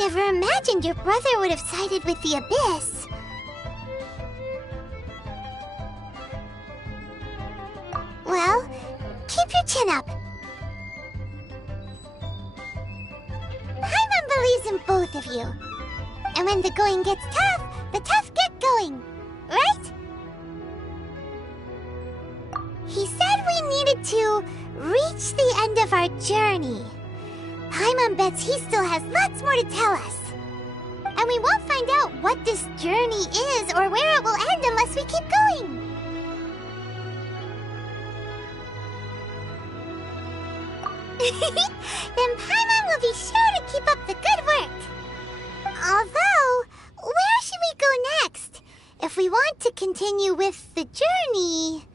never imagined your brother would have sided with the Abyss. Well, keep your chin up. Paimon believes in both of you. And when the going gets tough, the tough get going, right? He said we needed to reach the end of our journey. Paimon bets he still has lots more to tell us. And we won't find out what this journey is or where it will end unless we keep going. Then Paimon will be sure to keep up the good work. Although, where should we go next? If we want to continue with the journey...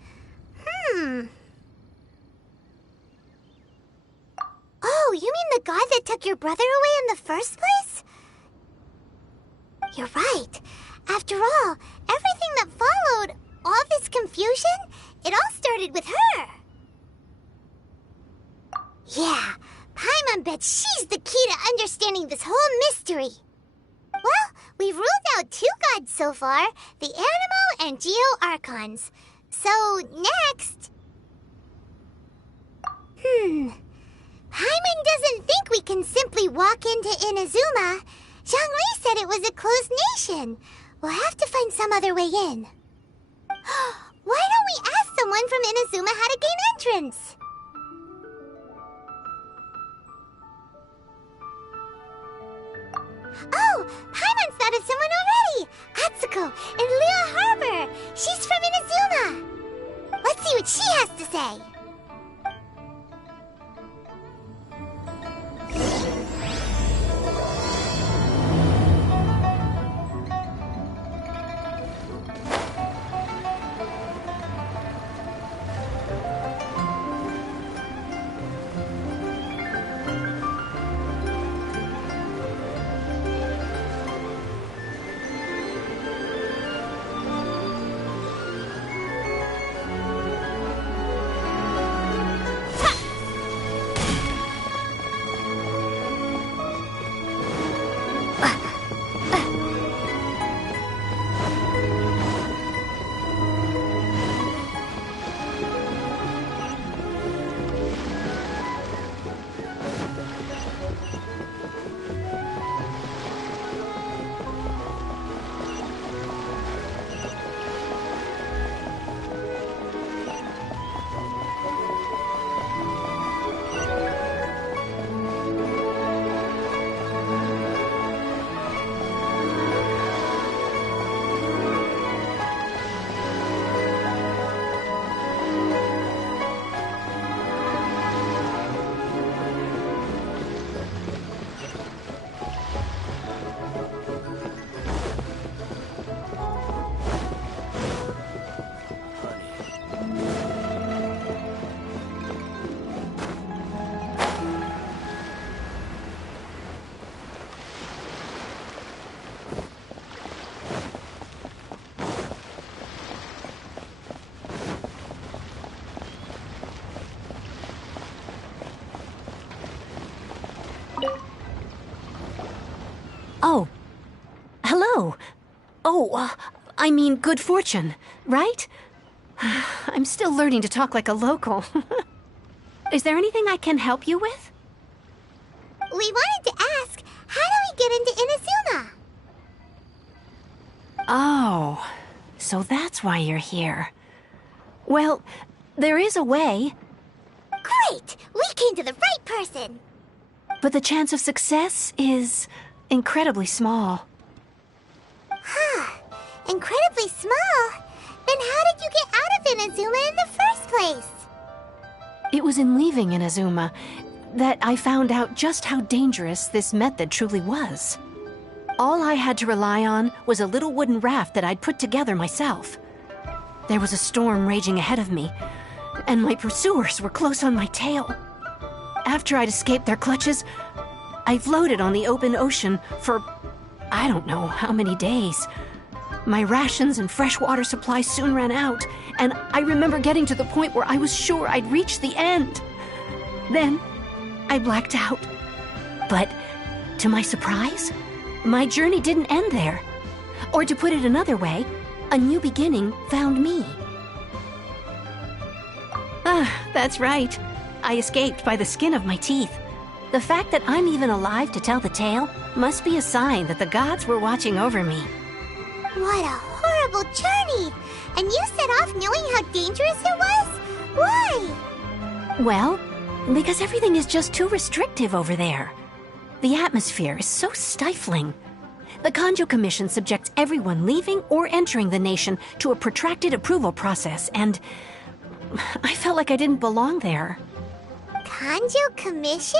Oh, you mean the god that took your brother away in the first place? You're right. After all, everything that followed, all this confusion, it all started with her. Yeah, Paimon bets she's the key to understanding this whole mystery. Well, we've ruled out 2 gods so far, the Animo and Geo Archons. So, next... Paimon doesn't think we can simply walk into Inazuma. Zhongli said it was a closed nation. We'll have to find some other way in. Why don't we ask someone from Inazuma how to gain entrance? Oh, Paimon's thought of someone already! Atsuko in Liyue Harbor! She's from Inazuma! Let's see what she has to say! Oh. Hello. Oh, I mean good fortune, right? I'm still learning to talk like a local. Is there anything I can help you with? We wanted to ask, how do we get into Inazuma? Oh, so that's why you're here. Well, there is a way. Great! We came to the right person! But the chance of success is incredibly small. Huh. Incredibly small? Then how did you get out of Inazuma in the first place? It was in leaving Inazuma that I found out just how dangerous this method truly was. All I had to rely on was a little wooden raft that I'd put together myself. There was a storm raging ahead of me, and my pursuers were close on my tail. After I'd escaped their clutches, I floated on the open ocean for I don't know how many days. My rations and fresh water supply soon ran out, and I remember getting to the point where I was sure I'd reached the end. Then, I blacked out. But To my surprise, my journey didn't end there. Or to put it another way, a new beginning found me. Ah, that's right. I escaped by the skin of my teeth. The fact that I'm even alive to tell the tale must be a sign that the gods were watching over me. What a horrible journey! And you set off knowing how dangerous it was? Why? Well, because everything is just too restrictive over there. The atmosphere is so stifling. The Kanjo Commission subjects everyone leaving or entering the nation to a protracted approval process, and I felt like I didn't belong there. Kanjo Commission?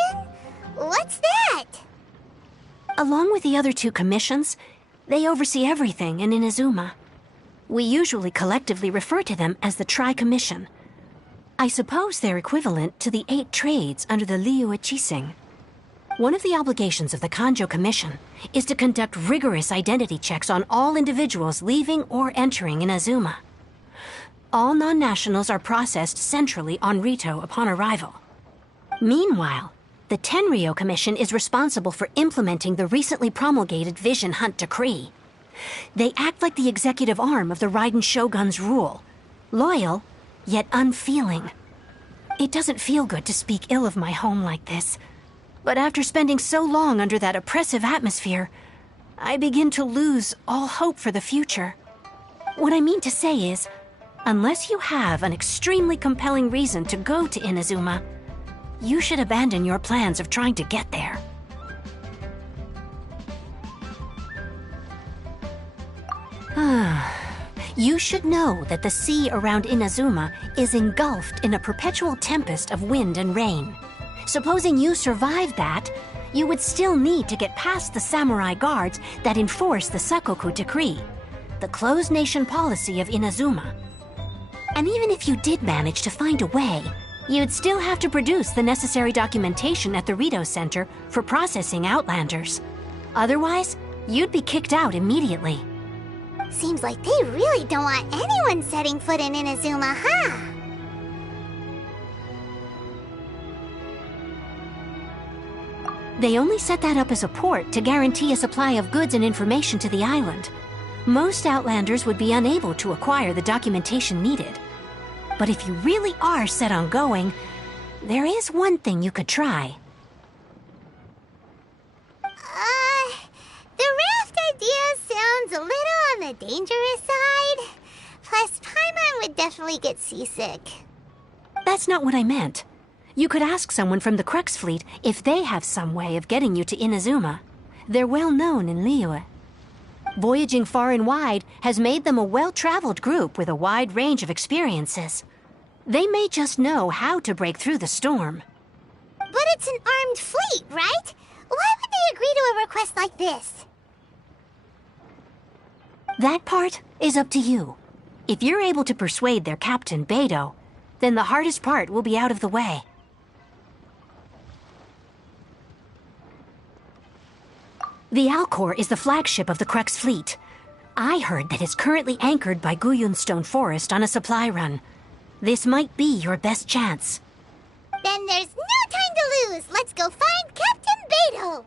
What's that? Along with the other two commissions, they oversee everything in Inazuma. We usually collectively refer to them as the Tri-Commission. I suppose they're equivalent to the 8 trades under the Liyue Chising. One of the obligations of the Kanjo Commission is to conduct rigorous identity checks on all individuals leaving or entering Inazuma. All non-nationals are processed centrally on Rito upon arrival. Meanwhile, the Tenryo Commission is responsible for implementing the recently promulgated Vision Hunt Decree. They act like the executive arm of the Raiden Shogun's rule, loyal, yet unfeeling. It doesn't feel good to speak ill of my home like this, but after spending so long under that oppressive atmosphere, I begin to lose all hope for the future. What I mean to say is, unless you have an extremely compelling reason to go to Inazuma, you should abandon your plans of trying to get there. You should know that the sea around Inazuma is engulfed in a perpetual tempest of wind and rain. Supposing you survived that, you would still need to get past the samurai guards that enforce the Sakoku Decree, the closed nation policy of Inazuma. And even if you did manage to find a way, you'd still have to produce the necessary documentation at the Rito Center for processing Outlanders. Otherwise, you'd be kicked out immediately. Seems like they really don't want anyone setting foot in Inazuma, huh? They only set that up as a port to guarantee a supply of goods and information to the island. Most Outlanders would be unable to acquire the documentation needed. But if you really are set on going, there is one thing you could try. The raft idea sounds a little on the dangerous side. Plus, Paimon would definitely get seasick. That's not what I meant. You could ask someone from the Crux Fleet if they have some way of getting you to Inazuma. They're well known in Liyue. Voyaging far and wide has made them a well-traveled group with a wide range of experiences. They may just know how to break through the storm. But it's an armed fleet, right? Why would they agree to a request like this? That part is up to you. If you're able to persuade their captain, Beidou, then the hardest part will be out of the way. The Alcor is the flagship of the Crux Fleet. I heard that it's currently anchored by Guyunstone Forest on a supply run. This might be your best chance. Then there's no time to lose. Let's go find Captain Beidou.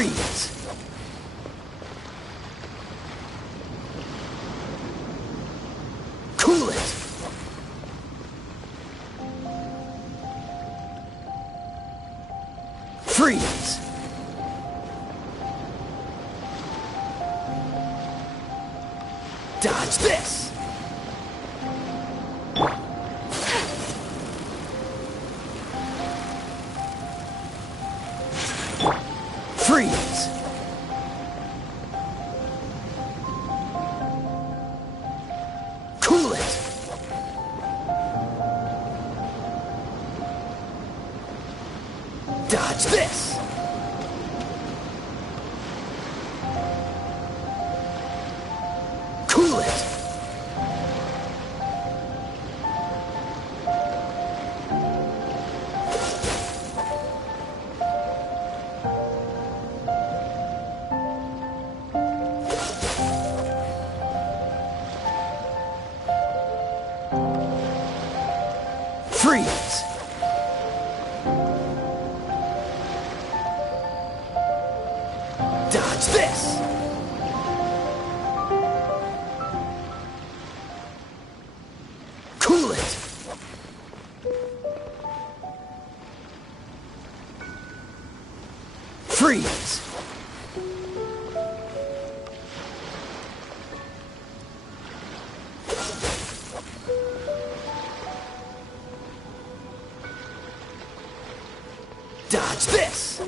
Freeze! Cool it! Freeze! Dodge this! Freeze! Cool it! Dodge this! Cool it! Freeze! Dodge this! Cool it! Freeze! Dodge this!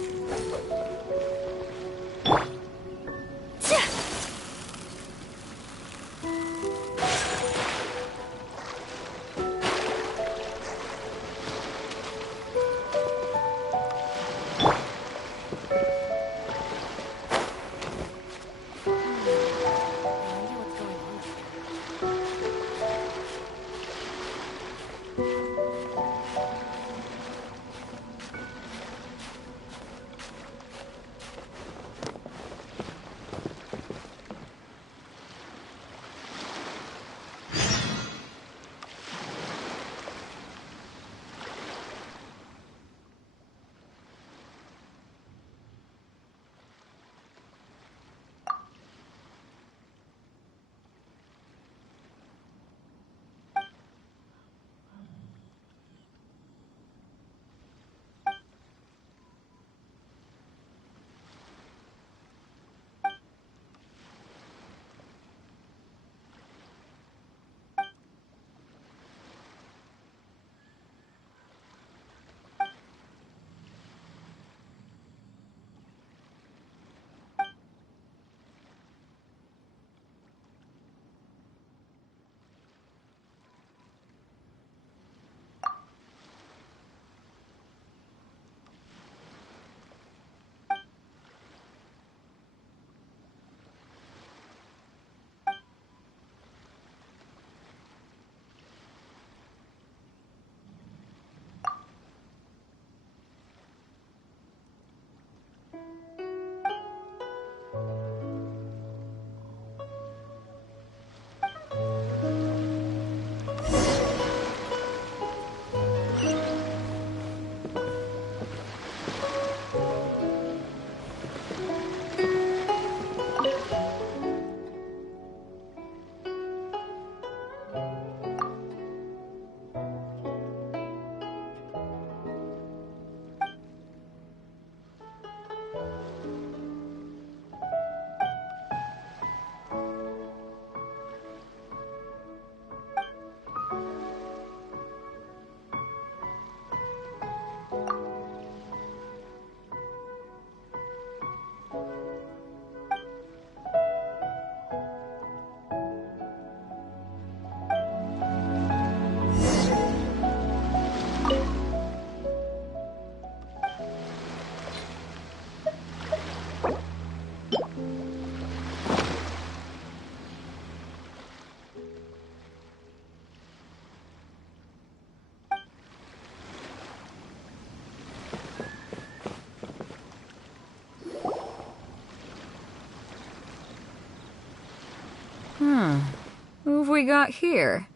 Who have we got here?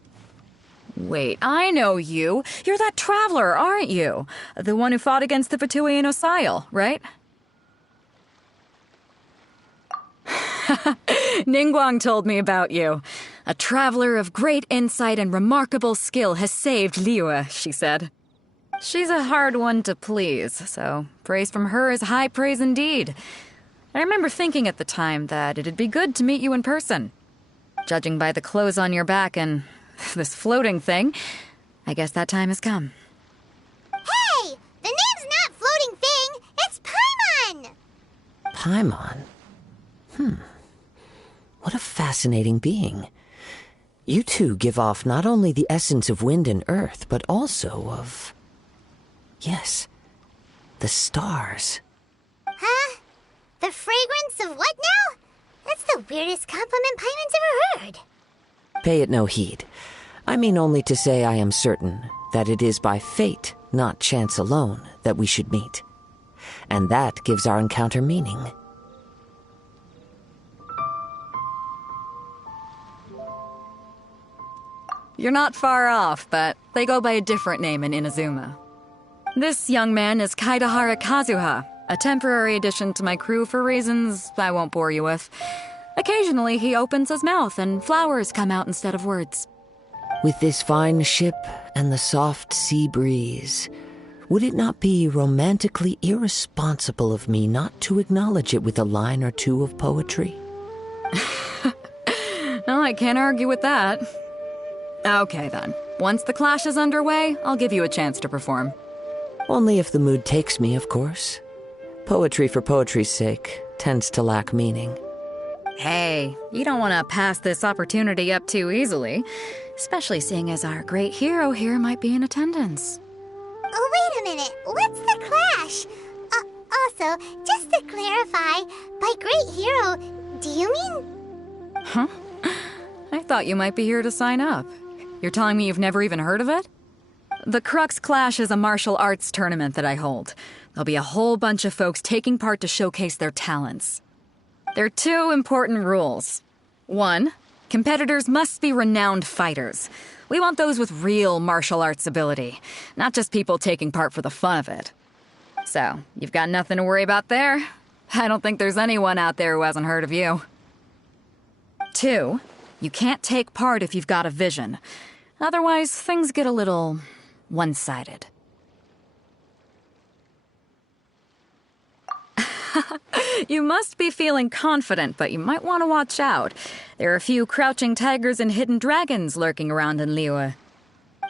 Wait, I know you. You're that traveler, aren't you? The one who fought against the Fatui and Osile, right? Ningguang told me about you. A traveler of great insight and remarkable skill has saved Liyue, she said. She's a hard one to please, so praise from her is high praise indeed. I remember thinking at the time that it'd be good to meet you in person. Judging by the clothes on your back and this floating thing, I guess that time has come. Hey! The name's not Floating Thing! It's Paimon! Paimon? What a fascinating being. You two give off not only the essence of wind and earth, but also of... yes, the stars. Huh? The fragrance of what now? That's the weirdest compliment Paimon's ever heard. Pay it no heed. I mean only to say I am certain that it is by fate, not chance alone, that we should meet. And that gives our encounter meaning. You're not far off, but they go by a different name in Inazuma. This young man is Kaidahara Kazuha, a temporary addition to my crew for reasons I won't bore you with. Occasionally, he opens his mouth and flowers come out instead of words. With this fine ship and the soft sea breeze, would it not be romantically irresponsible of me not to acknowledge it with a line or two of poetry? No, I can't argue with that. Okay, then. Once the clash is underway, I'll give you a chance to perform. Only if the mood takes me, of course. Poetry for poetry's sake tends to lack meaning. Hey, you don't want to pass this opportunity up too easily, especially seeing as our great hero here might be in attendance. Oh, wait a minute. What's the clash? Also, just to clarify, by great hero, do you mean... Huh? I thought you might be here to sign up. You're telling me you've never even heard of it? The Crux Clash is a martial arts tournament that I hold. There'll be a whole bunch of folks taking part to showcase their talents. There are two important rules. 1, competitors must be renowned fighters. We want those with real martial arts ability, not just people taking part for the fun of it. So, you've got nothing to worry about there. I don't think there's anyone out there who hasn't heard of you. 2, you can't take part if you've got a vision. Otherwise, things get a little one-sided. You must be feeling confident, but you might want to watch out. There are a few crouching tigers and hidden dragons lurking around in Liyue.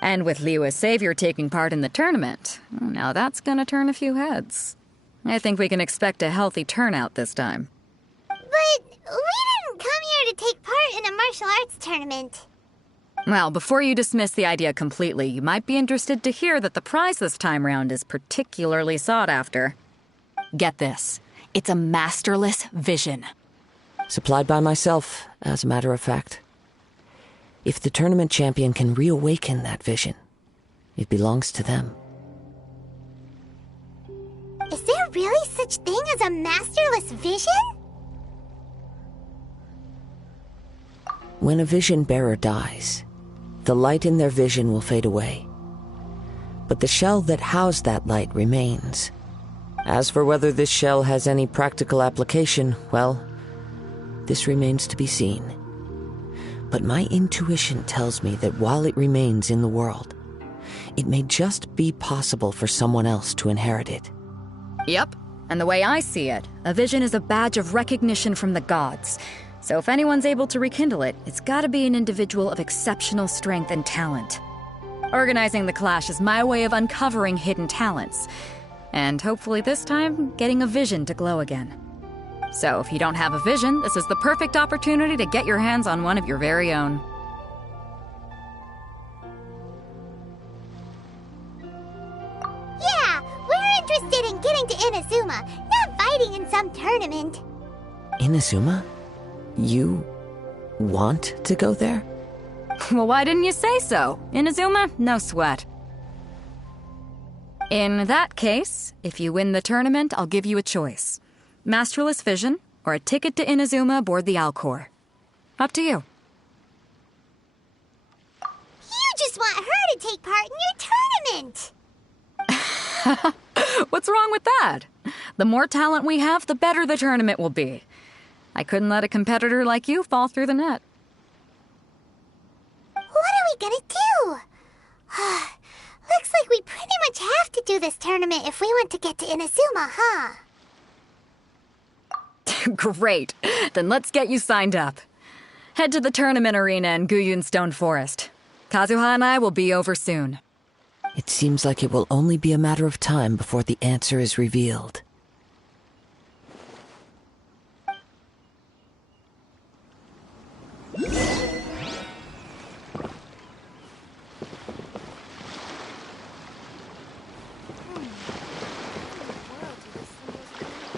And with Liyue's savior taking part in the tournament, now that's gonna turn a few heads. I think we can expect a healthy turnout this time. But we didn't come here to take part in a martial arts tournament. Well, before you dismiss the idea completely, you might be interested to hear that the prize this time round is particularly sought after. Get this. It's a masterless vision. Supplied by myself, as a matter of fact. If the tournament champion can reawaken that vision, it belongs to them. Is there really such thing as a masterless vision? When a vision bearer dies, the light in their vision will fade away. But the shell that housed that light remains. As for whether this shell has any practical application, well, this remains to be seen. But my intuition tells me that while it remains in the world, it may just be possible for someone else to inherit it. Yep, and the way I see it, a vision is a badge of recognition from the gods. So if anyone's able to rekindle it, it's gotta be an individual of exceptional strength and talent. Organizing the clash is my way of uncovering hidden talents. And hopefully this time, getting a vision to glow again. So if you don't have a vision, this is the perfect opportunity to get your hands on one of your very own. Yeah, we're interested in getting to Inazuma, not fighting in some tournament. Inazuma? You want to go there? Well, why didn't you say so? Inazuma? No sweat. In that case, if you win the tournament, I'll give you a choice. Masterless Vision, or a ticket to Inazuma aboard the Alcor. Up to you. You just want her to take part in your tournament! What's wrong with that? The more talent we have, the better the tournament will be. I couldn't let a competitor like you fall through the net. What are we gonna do? Looks like we pretty much have to do this tournament if we want to get to Inazuma, huh? Great. Then let's get you signed up. Head to the tournament arena in Guyun Stone Forest. Kazuha and I will be over soon. It seems like it will only be a matter of time before the answer is revealed.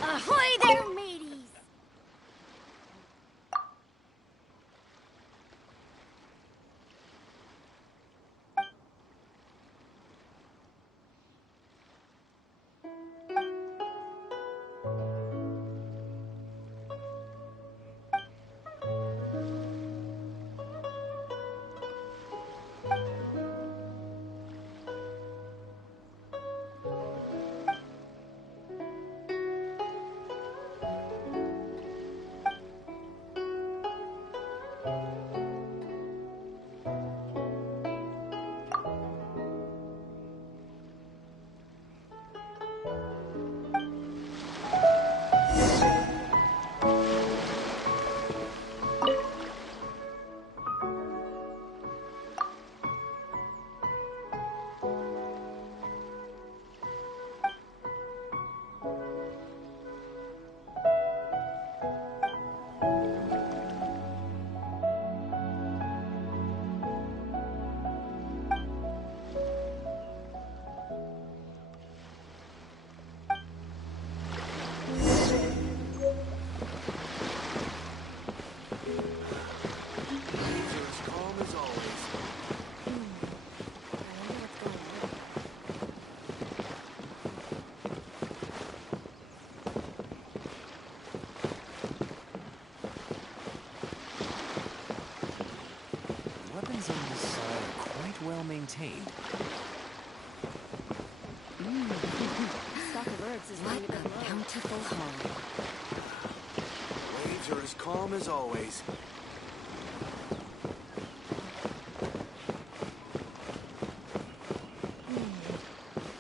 Ahoy there, mateys! Weapons on this side are quite well maintained. Stock of herbs is running a bit low. Bountiful hall. Waves are as calm as always.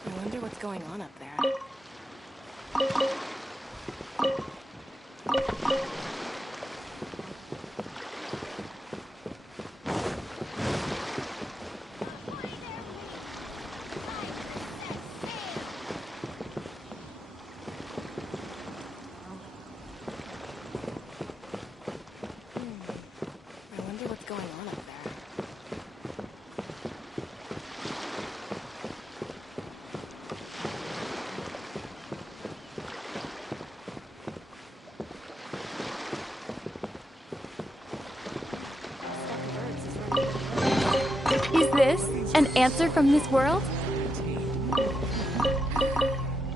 I wonder what's going on up there. I wonder what's going on up there. Is this an answer from this world?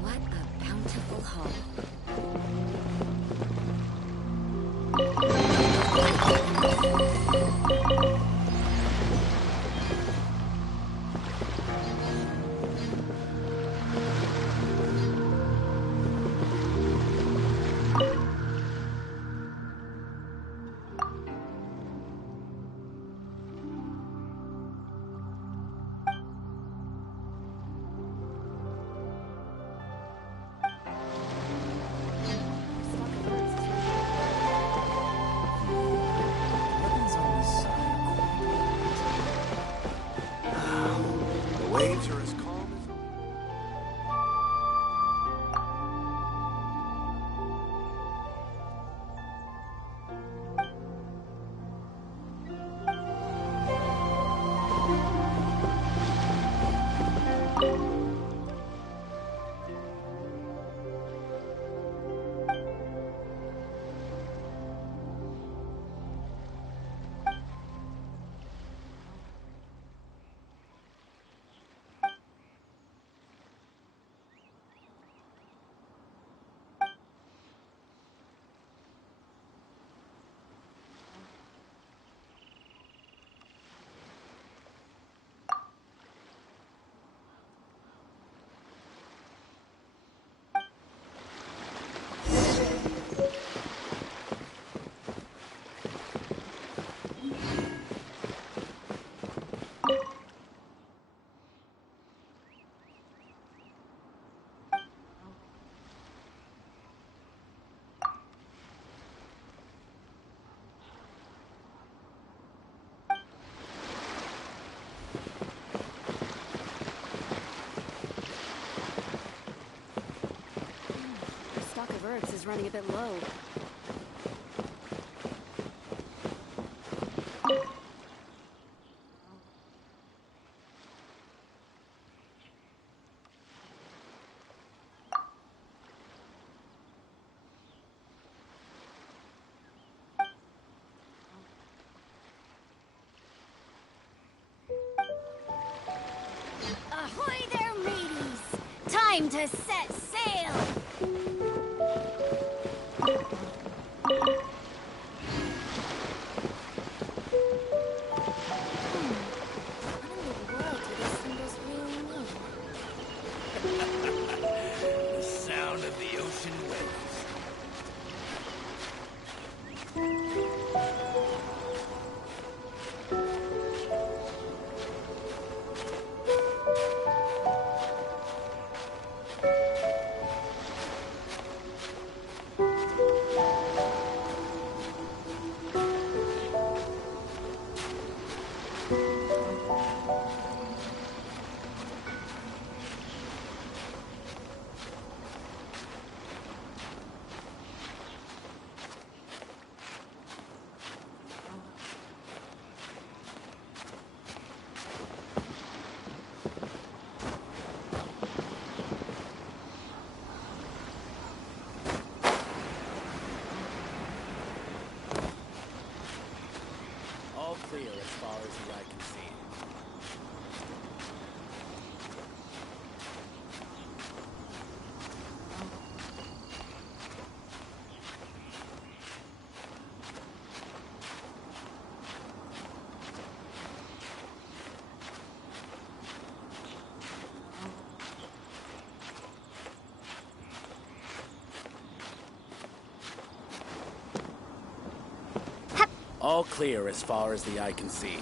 What a bountiful hall. herbs is running a bit low. Ahoy there, mateys! Time to set sail! What in the world do these symbols really mean? The sound of the ocean waves. All clear as far as the eye can see. All clear as far as the eye can see.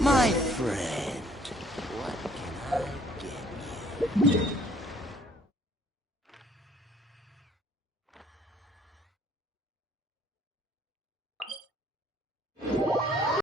My friend, what can I get you?